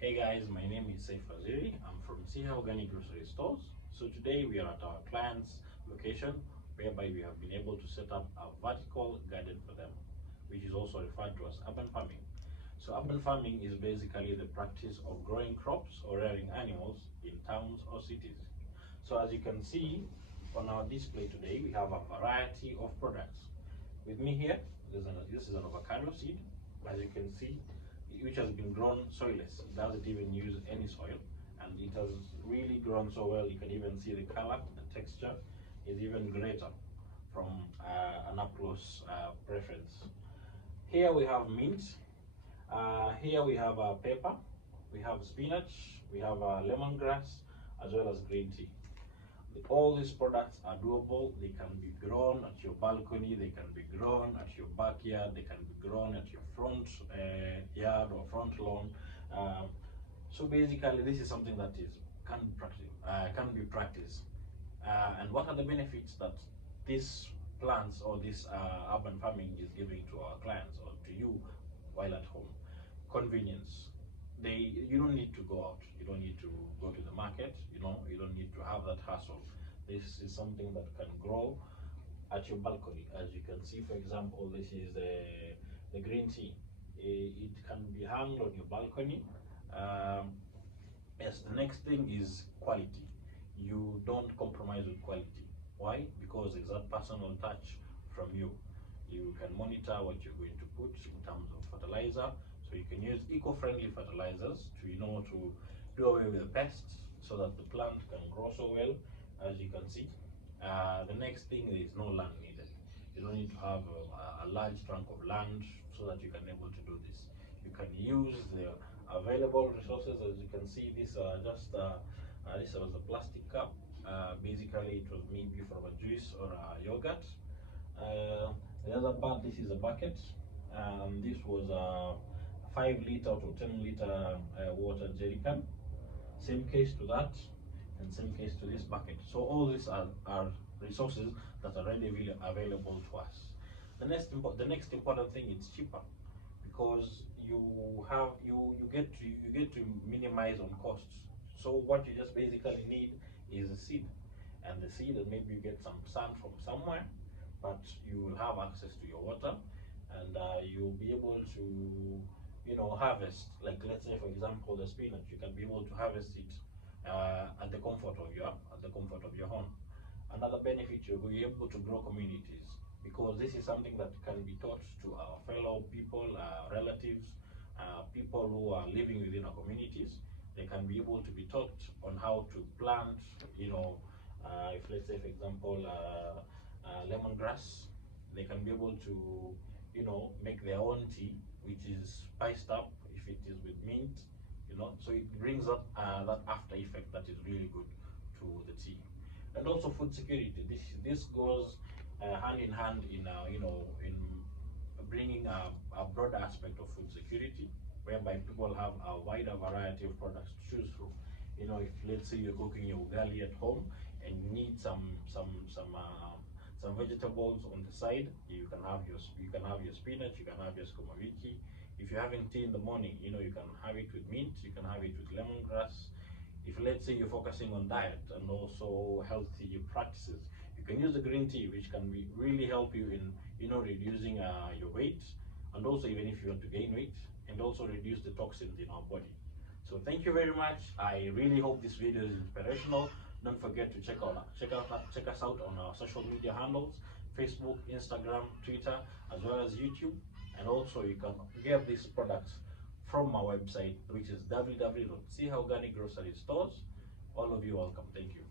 Hey guys, my name is Seif Waziri. I'm from Seif Grocery Stores. So today we are at our client's location whereby we have been able to set up a vertical garden for them, which is also referred to as urban farming. So urban farming is basically the practice of growing crops or rearing animals in towns or cities. So as you can see on our display today, we have a variety of products. With me here, this is an avocado seed, as you can see, which has been grown soilless. It doesn't even use any soil, and it has really grown so well. You can even see the color, the texture is even greater from an up-close preference. Here we have mint. Here we have pepper. We have spinach. We have lemongrass, as well as green tea. All these products are doable. They can be grown at your balcony, they can be grown at your backyard, they can be grown at your front yard or front lawn. So basically, this is something that can be practiced. And what are the benefits that this plants or this urban farming is giving to our clients or to you while at home? Convenience. You don't need to go out, you don't need to go to the market, you don't need to have that hassle. This is something that can grow at your balcony. As you can see, for example, this is the green tea. It can be hung on your balcony. Yes, the next thing is quality. You don't compromise with quality. Why? Because it's that personal touch from you. You can monitor what you're going to put in terms of fertilizer. So you can use eco-friendly fertilizers to to do away with the pests so that the plant can grow so well. As you can see, the next thing is no land needed. You don't need to have a large chunk of land so that you can able to do this. You can use the available resources. As you can see, this this was a plastic cup. Basically, it was maybe from a juice or a yogurt. The other part, this is a bucket. This was a 5 liter to 10 liter water jerry can. Same case to that, and same case to this bucket. So all these are resources that are readily available to us. The next important thing is cheaper, because you get to minimize on costs. So what you just basically need is a seed, and the seed, and maybe you get some sand from somewhere, but you will have access to your water, and you'll be able to harvest. Like, let's say for example, the spinach, you can be able to harvest it at the comfort of your home. Another benefit, you'll be able to grow communities, because this is something that can be taught to our fellow people, relatives, people who are living within our communities. They can be able to be taught on how to plant, if let's say for example lemongrass, they can be able to make their own tea, which is spiced up if it is with mint, so it brings up that after effect that is really good to the tea. And also food security. This goes hand in hand in in bringing a broad aspect of food security, whereby people have a wider variety of products to choose from. If let's say you're cooking your ugali at home and you need some vegetables on the side, you can have your spinach, you can have your sukuma wiki. If you're having tea in the morning, you can have it with mint, you can have it with lemongrass. If let's say you're focusing on diet and also healthy practices, you can use the green tea, which can really help you in reducing your weight, and also even if you want to gain weight, and also reduce the toxins in our body. So thank you very much. I really hope this video is inspirational. Don't forget to check us out on our social media handles: Facebook, Instagram, Twitter, as well as YouTube. And also you can get these products from our website, which is www.seifgrocerystores. All of you welcome. Thank you.